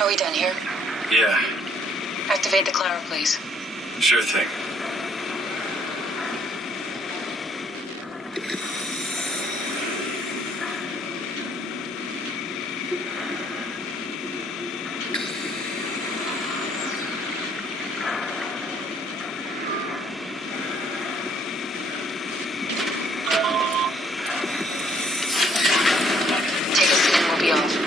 Are we done here? Yeah. Activate the climber, please. Sure thing. Take a seat and we'll be off.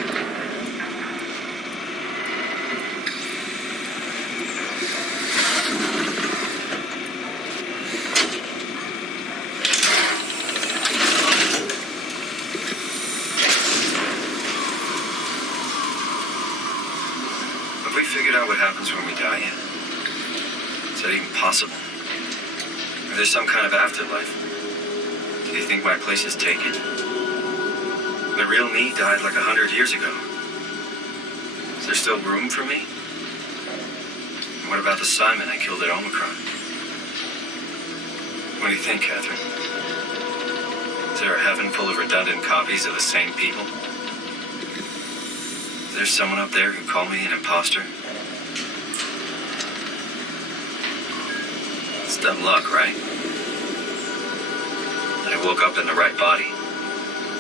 Have we figured out what happens when we die yet? Is that even possible? Or there's some kind of afterlife? Do you think my place is taken? The real me died like 100 years ago. Is there still room for me? And what about the Simon I killed at Omicron? What do you think, Catherine? Is there a heaven full of redundant copies of the same people? Is there someone up there who called me an imposter? It's dumb luck, right? I woke up in the right body.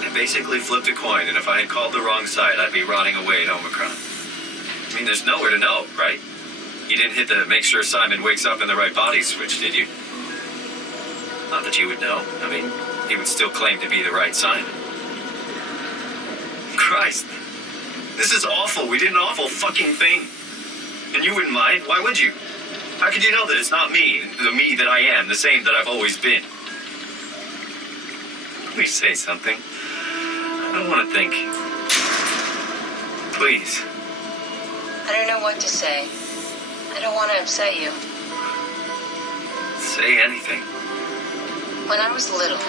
I basically flipped a coin, and if I had called the wrong side, I'd be rotting away at Omicron. I mean, there's nowhere to know, right? You didn't hit the make sure Simon wakes up in the right body switch, did you? Not that you would know. I mean, he would still claim to be the right Simon. Christ. This is awful. We did an awful fucking thing. And you wouldn't mind? Why would you? How could you know that it's not me, the me that I am, the same that I've always been? Please say something. I don't want to think. Please. I don't know what to say. I don't want to upset you. Say anything. When I was little,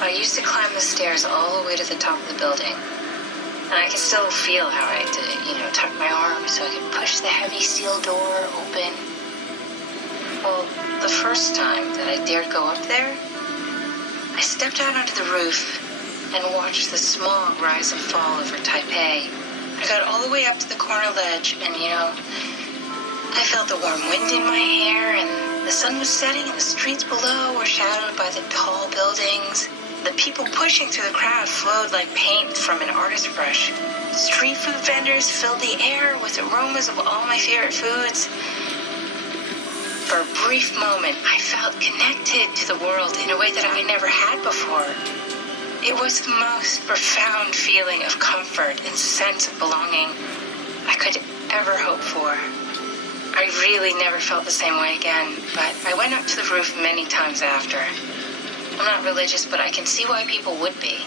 I used to climb the stairs all the way to the top of the building. And I can still feel how I had to, tuck my arm so I could push the heavy steel door open. Well, the first time that I dared go up there, I stepped out onto the roof and watched the smog rise and fall over Taipei. I got all the way up to the corner ledge and, I felt the warm wind in my hair and the sun was setting and the streets below were shadowed by the tall buildings. The people pushing through the crowd flowed like paint from an artist's brush. Street food vendors filled the air with aromas of all my favorite foods. For a brief moment, I felt connected to the world in a way that I never had before. It was the most profound feeling of comfort and sense of belonging I could ever hope for. I really never felt the same way again, but I went up to the roof many times after. I'm not religious, but I can see why people would be.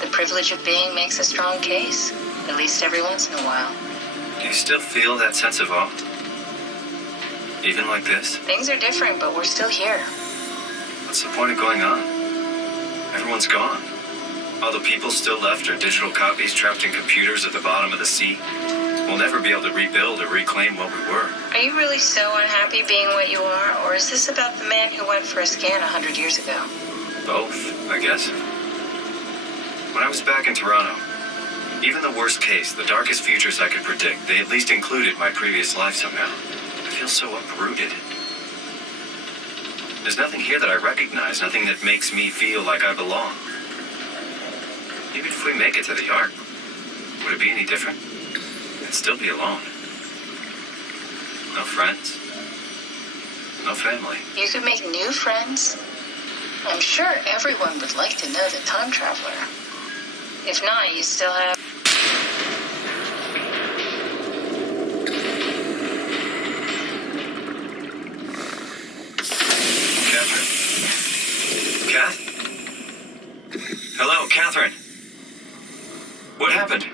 The privilege of being makes a strong case, at least every once in a while. Do you still feel that sense of awe? Even like this? Things are different, but we're still here. What's the point of going on? Everyone's gone. All the people still left are digital copies trapped in computers at the bottom of the sea. We'll never be able to rebuild or reclaim what we were. Are you really so unhappy being what you are, or is this about the man who went for a scan 100 years ago? Both, I guess. When I was back in Toronto, even the worst case, the darkest futures I could predict, they at least included my previous life somehow. I feel so uprooted. There's nothing here that I recognize, nothing that makes me feel like I belong. Even if we make it to the Ark, would it be any different? I'd still be alone. No friends. No family. You could make new friends. I'm sure everyone would like to know the time traveler. If not, you still have... Catherine? Kath? Hello, Catherine. What happened?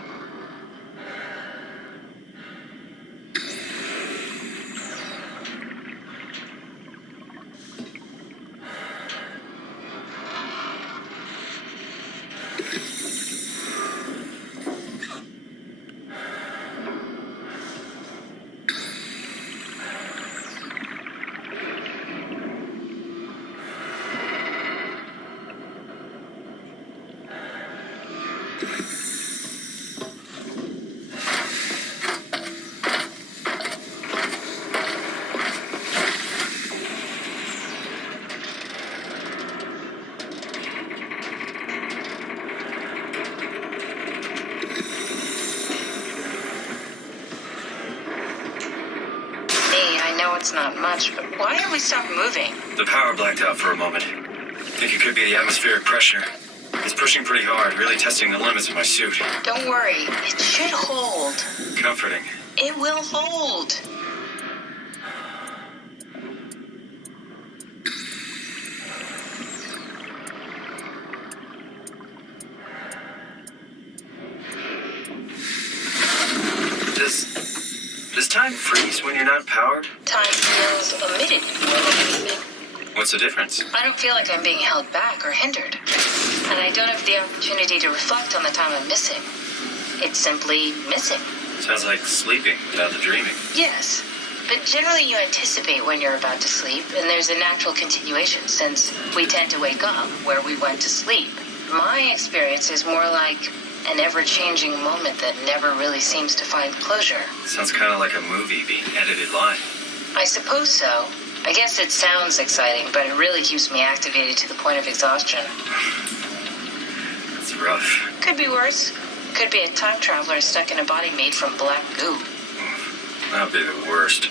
It's not much, but why did we stop moving? The power blacked out for a moment. Think it could be the atmospheric pressure. It's pushing pretty hard, really testing the limits of my suit. Don't worry, it should hold. Comforting. It will hold. Does time freeze when you're not powered? Time feels omitted more than anything. What's the difference? I don't feel like I'm being held back or hindered. And I don't have the opportunity to reflect on the time I'm missing. It's simply missing. Sounds like sleeping without the dreaming. Yes. But generally you anticipate when you're about to sleep, and there's a natural continuation since we tend to wake up where we went to sleep. My experience is more like an ever-changing moment that never really seems to find closure. Sounds kind of like a movie being edited live. I suppose so. I guess it sounds exciting, but it really keeps me activated to the point of exhaustion. It's rough. Could be worse. Could be a time traveler stuck in a body made from black goo. That'd be the worst.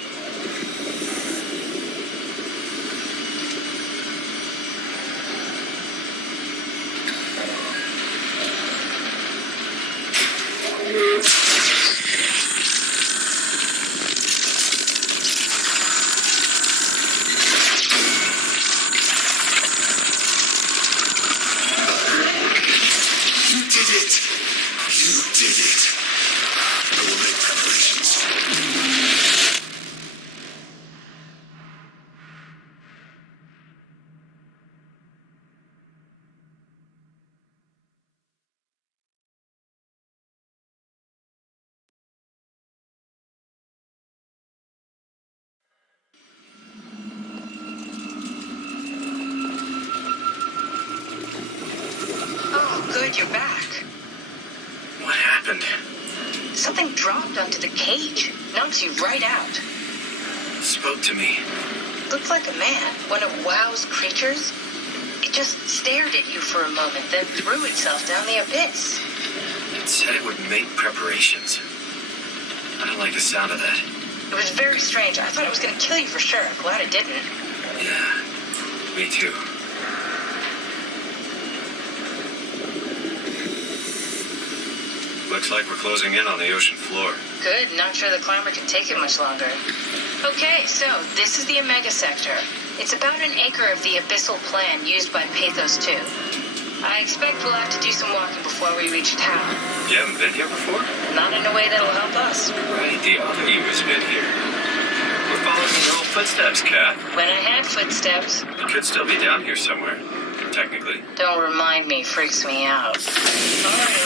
Good, you're back. What happened? Something dropped onto the cage. Knocks you right out. It spoke to me. Looked like a man, one of WoW's creatures. It just stared at you for a moment, then threw itself down the abyss. It said it would make preparations. I don't like the sound of that. It was very strange. I thought it was going to kill you for sure. I'm glad it didn't. Yeah, me too. Looks like we're closing in on the ocean floor. Good. Not sure the climber can take it much longer. Okay, so this is the Omega Sector. It's about an acre of the abyssal plan used by Pathos 2. I expect we'll have to do some walking before we reach town. You haven't been here before? Not in a way that'll help us. Right, the Omnibu's been here. We're following your old footsteps, Kat. When I had footsteps. It could still be down here somewhere, technically. Don't remind me, freaks me out. All right.